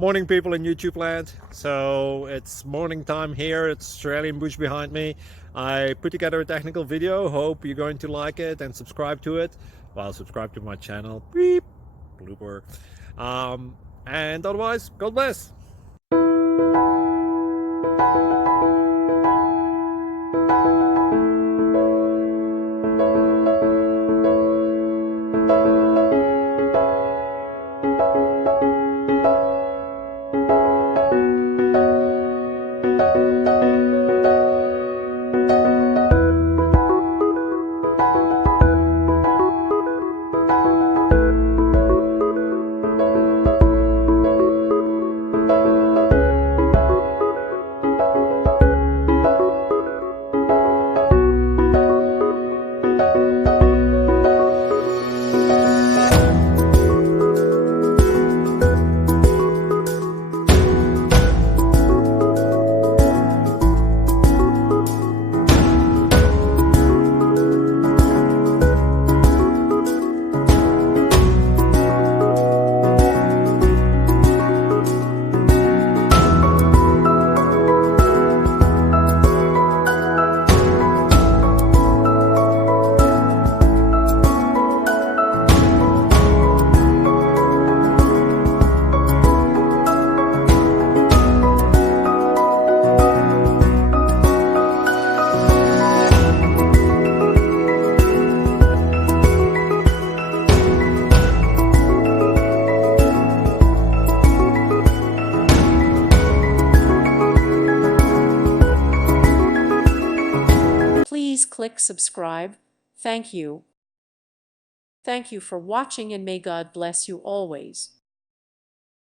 Morning, people in YouTube land. So it's morning time here. It's Australian bush behind me. I put together a technical video. Hope you're going to like it and subscribe to it. Well, subscribe to my channel. Beep. Blooper. And otherwise, God bless. Please click subscribe. Thank you. Thank you for watching, and may God bless you always.